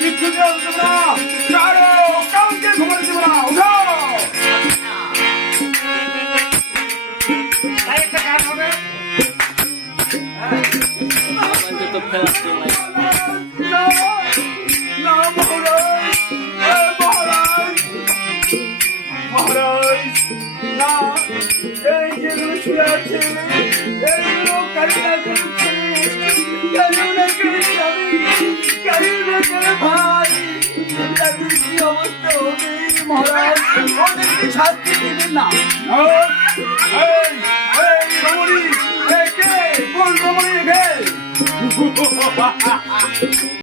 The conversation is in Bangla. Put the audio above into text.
কিছু না কারো কাউকে খবর দিব না একটা কাজ হবে তো ফেরার এই যেগুলো শুয়ে আছে এইগুলো কারিনা করছে কারিনা করছে আমি কারিনা করে ভাই তাদের কি অবস্থা হবে মহারাজ ওদেরকে শাস্তি দিবেন না এই এই রমণী কে কোন রমণী কে